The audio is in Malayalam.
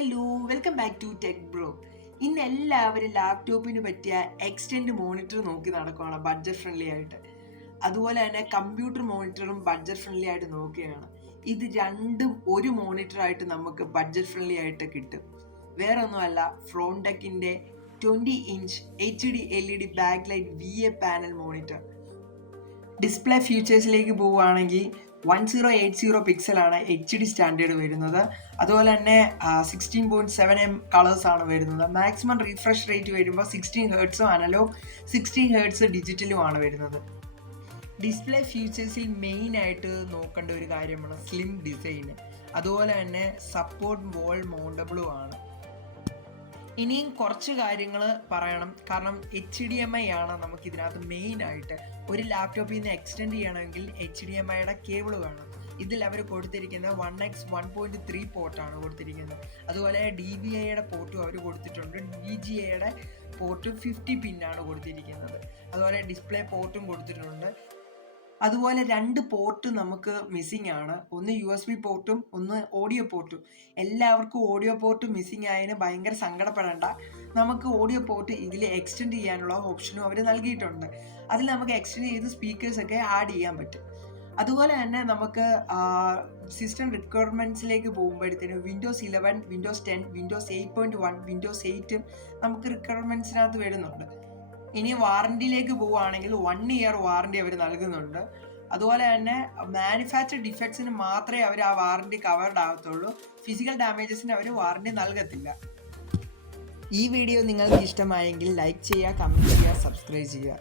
Hello welcome back to Tech Bro. ഇന്ന് എല്ലാവരും ലാപ്ടോപ്പിന് പറ്റിയ എക്സ്റ്റെൻഡ് മോണിറ്റർ നോക്കി നടക്കുകയാണ് ബഡ്ജറ്റ് ഫ്രണ്ട്ലി ആയിട്ട്. അതുപോലെ തന്നെ കമ്പ്യൂട്ടർ മോണിറ്ററും ബഡ്ജറ്റ് ഫ്രണ്ട്ലി ആയിട്ട് നോക്കുകയാണ്. ഇത് രണ്ടും ഒരു മോണിറ്ററായിട്ട് നമുക്ക് ബഡ്ജറ്റ് ഫ്രണ്ട്ലി ആയിട്ട് കിട്ടും. വേറെ ഒന്നുമല്ല, ഫ്രോൺടെക്കിൻ്റെ 20-inch HD LED backlight VA panel monitor. Display ഫീച്ചേഴ്സിലേക്ക് പോവുകയാണെങ്കിൽ 1080 പിക്സലാണ് HD സ്റ്റാൻഡേർഡ് വരുന്നത്. അതുപോലെ തന്നെ 16.7 കളേഴ്സാണ് വരുന്നത്. മാക്സിമം റീഫ്രഷ് റേറ്റ് വരുമ്പോൾ 16 ഹെർട്സും അനലോഗ് 16 ഹെർട്സ് ഡിജിറ്റലുമാണ് വരുന്നത്. ഡിസ്പ്ലേ ഫീച്ചേഴ്സിൽ മെയിനായിട്ട് നോക്കേണ്ട ഒരു കാര്യമാണ് സ്ലിം ഡിസൈന്. അതുപോലെ തന്നെ സപ്പോർട്ട് വോൾ മൗണ്ടബിളും ആണ്. ഇനിയും കുറച്ച് കാര്യങ്ങൾ പറയണം, കാരണം HDMI ആണ് നമുക്ക് ഇതിനകത്ത് മെയിനായിട്ട്. ഒരു ലാപ്ടോപ്പിൽ നിന്ന് എക്സ്റ്റെൻഡ് ചെയ്യണമെങ്കിൽ HDMIയുടെ കേബിൾ വേണം. ഇതിൽ അവർ കൊടുത്തിരിക്കുന്നത് 1x1.3 പോർട്ടാണ് കൊടുത്തിരിക്കുന്നത്. അതുപോലെ DVI-യുടെ പോർട്ടും അവർ കൊടുത്തിട്ടുണ്ട്. VGA-യുടെ പോർട്ട് 50 പിന്നാണ് കൊടുത്തിരിക്കുന്നത്. അതുപോലെ ഡിസ്പ്ലേ പോർട്ടും കൊടുത്തിട്ടുണ്ട്. അതുപോലെ 2 പോർട്ട് നമുക്ക് മിസ്സിംഗ് ആണ്. ഒന്ന് USB പോർട്ടും ഒന്ന് ഓഡിയോ പോർട്ടും. എല്ലാവർക്കും ഓഡിയോ പോർട്ട് മിസ്സിംഗ് ആയതിന് ഭയങ്കര സങ്കടപ്പെടേണ്ട. നമുക്ക് ഓഡിയോ പോർട്ട് ഇതിൽ എക്സ്റ്റെൻഡ് ചെയ്യാനുള്ള ഓപ്ഷനും അവർ നൽകിയിട്ടുണ്ട്. അതിൽ നമുക്ക് എക്സ്റ്റെൻഡ് ചെയ്ത് സ്പീക്കേഴ്സൊക്കെ ആഡ് ചെയ്യാൻ പറ്റും. അതുപോലെ തന്നെ നമുക്ക് സിസ്റ്റം റിക്വയർമെൻറ്റ്സിലേക്ക് പോകുമ്പോഴത്തേനും വിൻഡോസ് 11, വിൻഡോസ് 10, വിൻഡോസ് 8.1, വിൻഡോസ് 8 നമുക്ക് റിക്വയർമെൻറ്റ്സിനകത്ത് വരുന്നുണ്ട്. ഇനി വാറണ്ടിയിലേക്ക് പോവുകയാണെങ്കിൽ 1 ഇയർ വാറണ്ടി അവർ നൽകുന്നുണ്ട്. അതുപോലെ തന്നെ മാനുഫാക്ചർ ഡിഫക്ട്സിന് മാത്രമേ അവർ ആ വാറണ്ടി കവേർഡ് ആകത്തുള്ളൂ. ഫിസിക്കൽ ഡാമേജസിന് അവർ വാറണ്ടി നൽകത്തില്ല. ഈ വീഡിയോ നിങ്ങൾക്ക് ഇഷ്ടമായെങ്കിൽ ലൈക്ക് ചെയ്യുക, കമൻറ്റ് ചെയ്യുക, സബ്സ്ക്രൈബ് ചെയ്യുക.